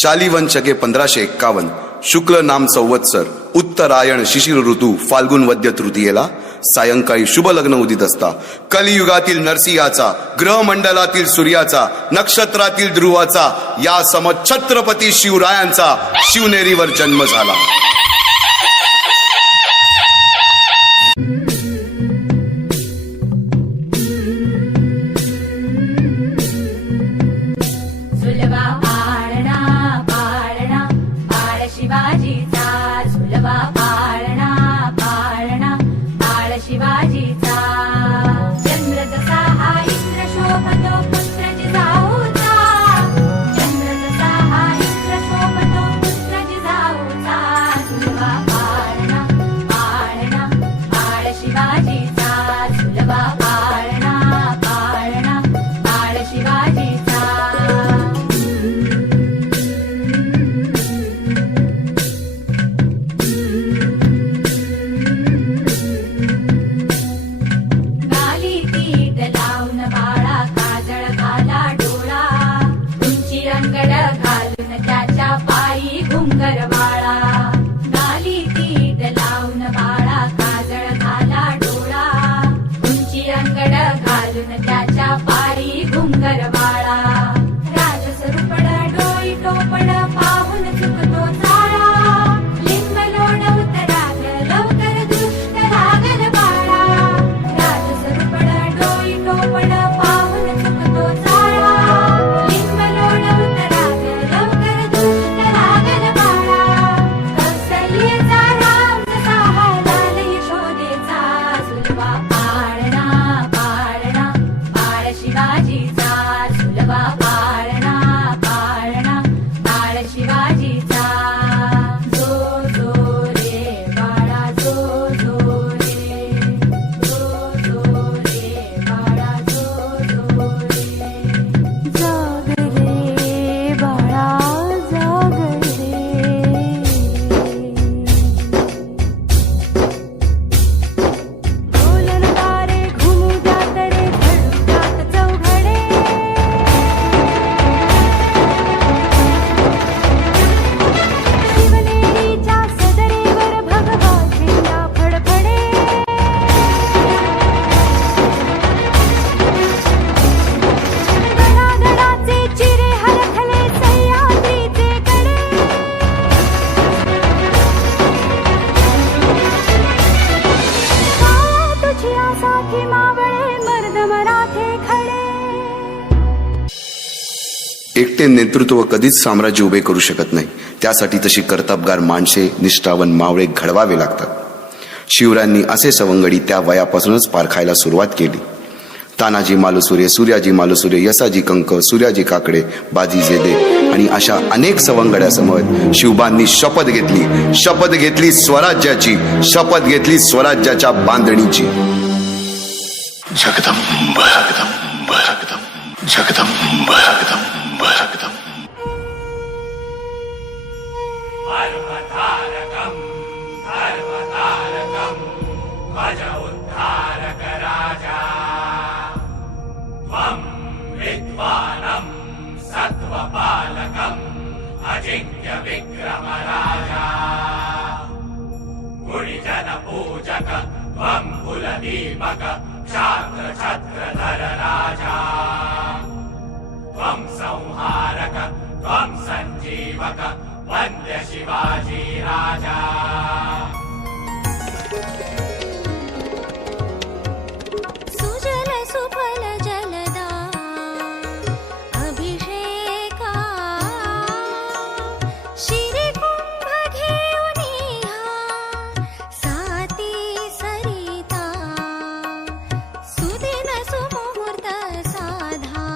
शालिवन शके 1551 शुक्ल नाम संवत्सर उत्तरायण शिशिर ऋतू फाल्गुन वद्य तृतीयेला सायंकाळी शुभ लग्न उदित असता कलियुगातील नरसिंहाचा ग्रहमंडलातील सूर्याचा नक्षत्रातील ध्रुवाचा या सम छत्रपती शिवरायांचा शिवनेरीवर जन्म झाला। एकटे नेतृत्व कधीच साम्राज्य उभे करू शकत नाही। त्यासाठी तशी कर्तबगार माणसे निष्ठावन मावळे घडवावे लागतात। शिवरायांनी असे सवंगडी त्या वयापासूनच पारखायला सुरुवात केली। तानाजी मालुसुरे, सूर्याजी मालुसुरे, यसाजी कंक, सूर्याजी काकडे, बाजी जेदे आणि अशा अनेक सवंगड्यासमोर शिवबांनी शपथ घेतली स्वराज्याची, शपथ घेतली स्वराज्याच्या बांधणीची। जगदंब जगदंब जगदंब जगदंब जगदंब जगदंब धर्मधारकं धर्मधारकं भज उद्धारक राजा त्वं विद्वानं सत्त्वपालकं अजिंक्य विक्रम राजा गुणिजन पूजक त्वं कुलदीपक क्षात्र छत्रधर राजा त्वं संहारक त्वं संजीवक वंद्य शिवाजी राजा। सुजल सुफल जलदा अभिषेका शिरी कुंभ घेऊनिहा साती सरिता सुदिन सुमुहूर्त साधा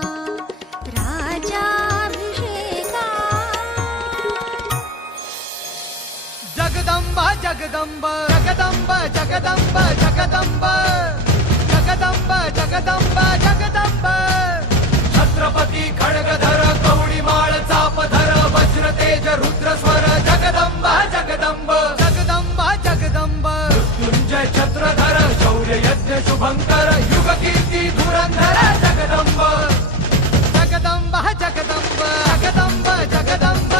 राजाभिषेका। जगदंब जगदंब जगदंब जगदंब जगदंब जगदंब जगदंब जगदंब छत्रपती खड्गधर कवडीमाळ चापधर वज्र तेज रुद्र स्वर जगदंब जगदंब जगदंब जगदंब मृत्युंजय छत्रधर शौर्य यज्ञ शुभंकर युग कीर्ती धुरंधर जगदंब जगदंब जगदंब जगदंब जगदंब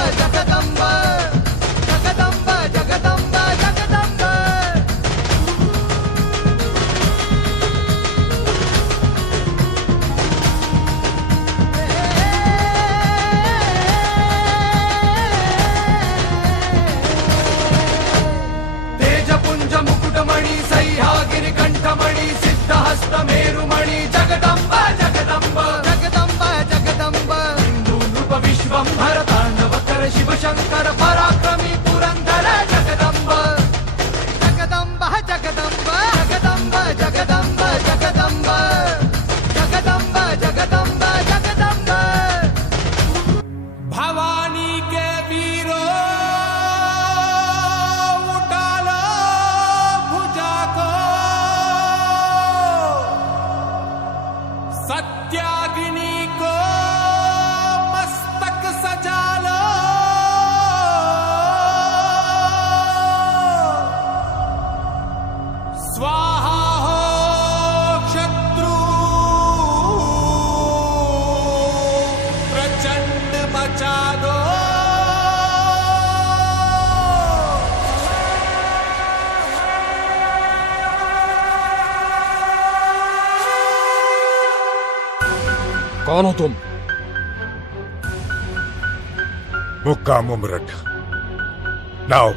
कौन हो तुम? मुक्काम उमरठ, नाव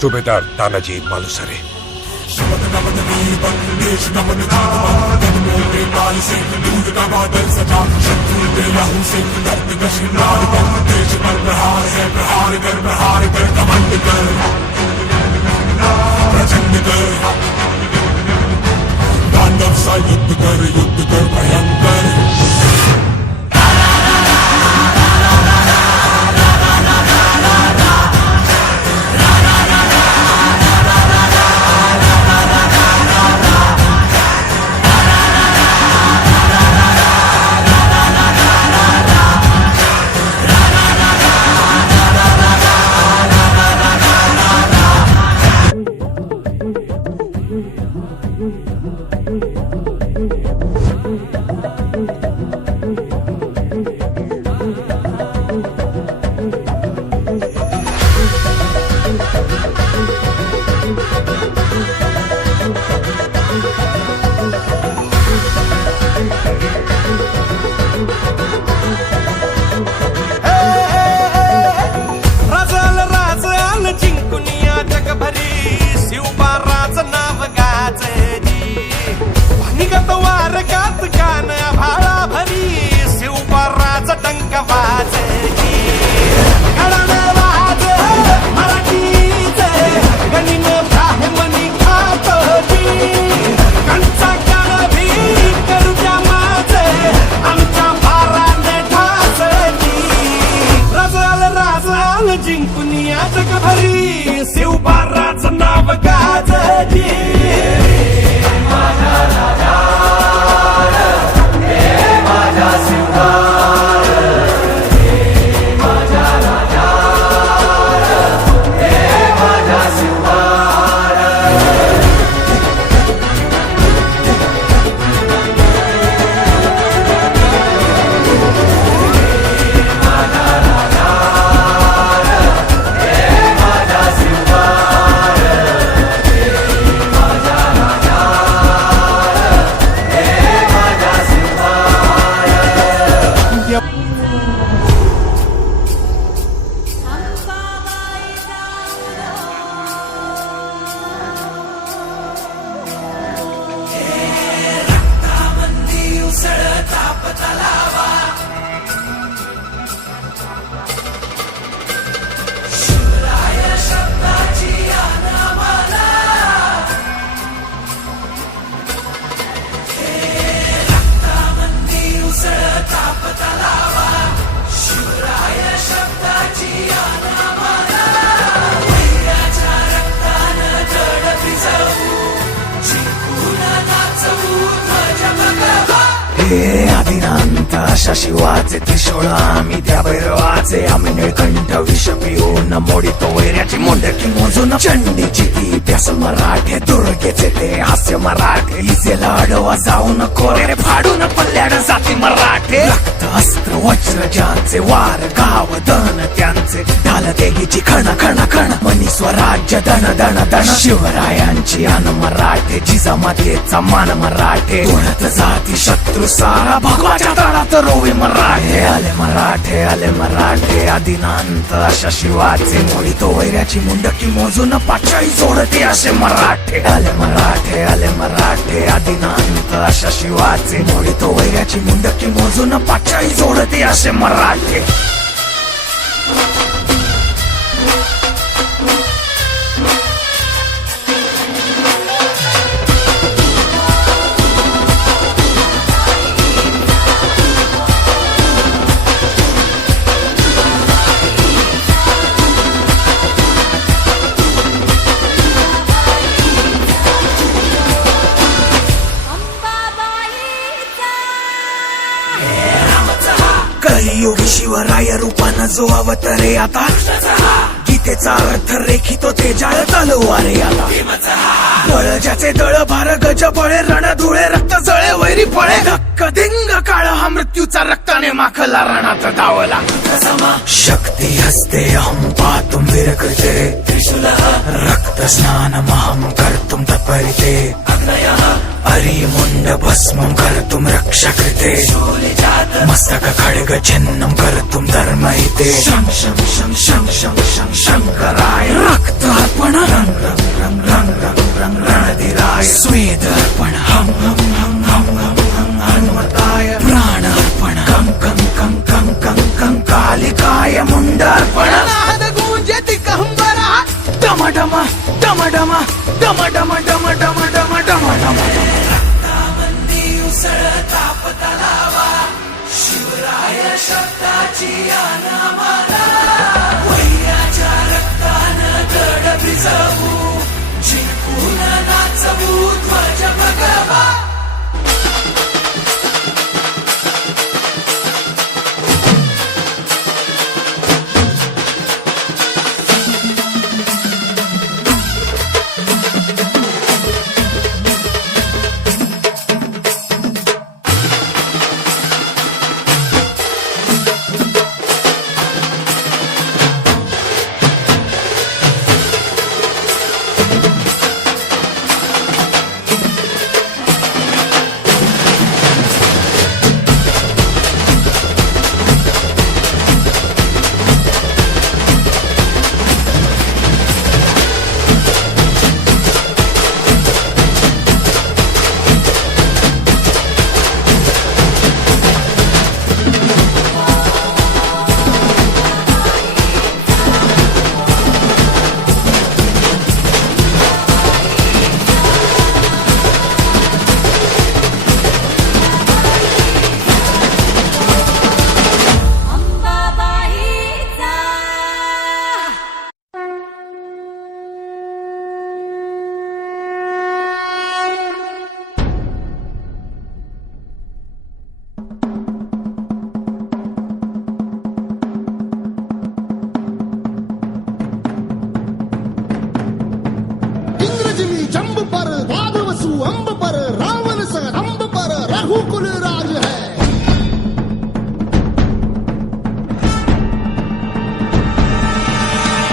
सुभेदार तानाजी मालुसरे. युद्ध कर भयंकर. आदिनांत अशा शिवाचे त्रिशूळ आम्ही त्या भैरवाचे. आम्ही निळकंठ विष पिऊन मोडितो वैऱ्याची मुंडकी मोजून. चंडीची ती प्यास मराठे, दुर्गेचे ते हास्य मराठे. इजेला अडवा जाऊन कोरे फाडून पल्ल्याड जाती मराठे. रक्त अस्त्र वज्र ज्यांचे, वार गाव धन त्यांचे. ढाल देगीची खण खण खण, मनी स्वराज्य धन धन धन. शिवरायांची अन मराठे, जिजामातेचा मान मराठे. कोणत जाती शत्रू सारा, भगवाच्या तळात रोवे मराठे. आले मराठे आले मराठे, आदिनांत अशा शिवाचे. मोडितो वैऱ्याची मुंडकी मोजून, पाचाळी जोडते असे मराठे. आले मराठे आदिनांत अशा शिवाचे. मोडितो वैऱ्याची मुंडकी मोजून, पाचाळी जोडते असे मराठे. कलियुगी शिवराय रूपानं जो अवतरे आता. गीतेचा अर्थ रेखितो ते जाळ तलवारे आता. बळ ज्याचे दळ भार गज बळे, रण धुळे रक्त जळे, वैरी पळे धक्क दिंग रंग काळ हा मृत्यूचा रक्ताने माखला रणात धावला शक्ती हस्ते अहं पातुं विरकृते त्रिशूल रक्त स्नानमहं कर्तुं तत्परिते अरिमुण्ड भस्मं कर्तुं रक्षकृते मस्तक खड्ग छिन्नं कर्तुं धर्महिते शं शं शं शं शं शं शंकराय रक्तार्पण रंग रंग रंग रंग रंग रंग रणधीराय स्वेदार्पण हम हम हम हम हम हम हनुमताय प्राणार्पण कं कं कं कं कं कं कालिकाय मुंडार्पण नाद गूंजे दिगंबरा डम डम डम डम डम डम डम डम डम डम डम रक्तामंदी उसळता पतलावा शिवराय शब्दाची अनामाला वैराच्या रक्तानं गड भिजवू जिंकून नाचवू ध्वज भगवा जंब पर वादवसु अंब पर रावण सरंब पर रघुकुल राज है।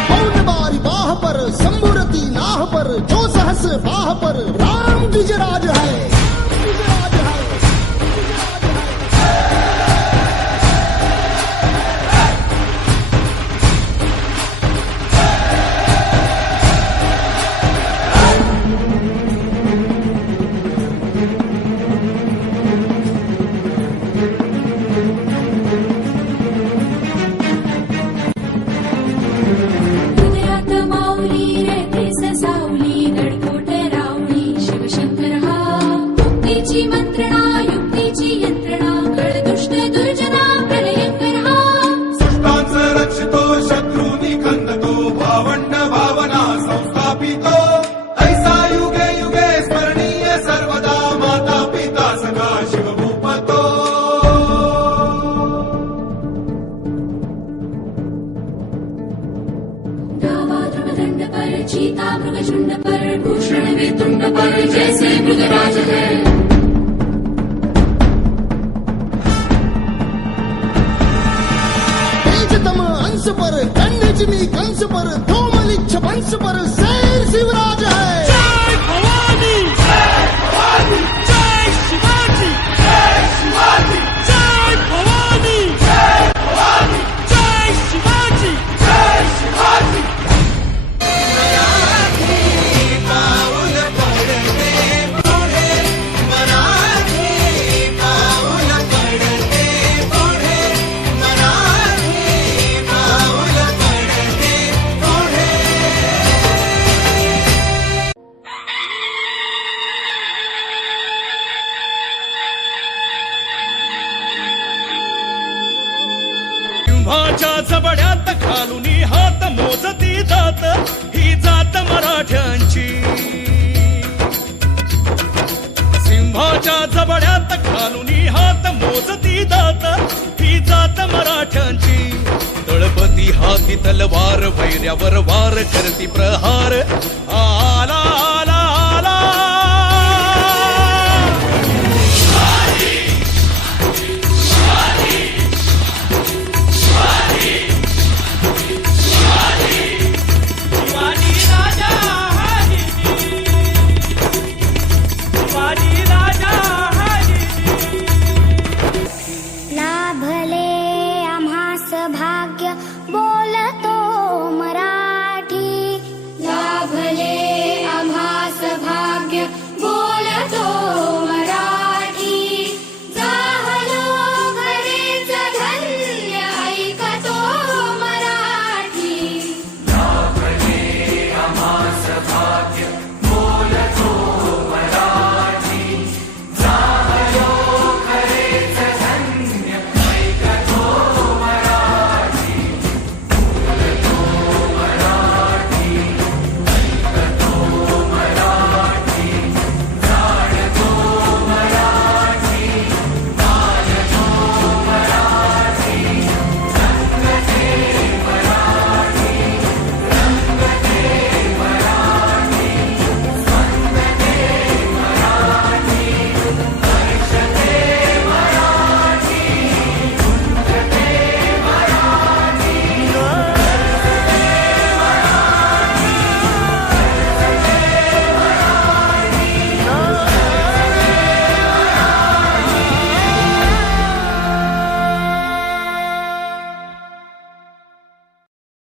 पौन बारी बाह पर शंभुरती नाह पर जो सहस बाह पर राम गिजराज है। चीता मृगशुंड पर भूषण वेतुंड पर जैसे मृगराज है। तेजतम अंश पर कंडजनी कंस पर धूमलिच्छ वंश पर शेर शिवराज है। जय भवानी जय भवानी जय शिवाजी जय शिवाजी जय भवानी जय भवानी जय शिवाजी जय शिवाजी। सिंहाच्या जबड्यात घालून हात मोजती जात ही जात मराठ्यांची। सिंहाच्या जबड्यात घालून हात मोजती जात ही जात मराठ्यांची। दळपती हाती तलवार वैऱ्यावर वार करती प्रहार आला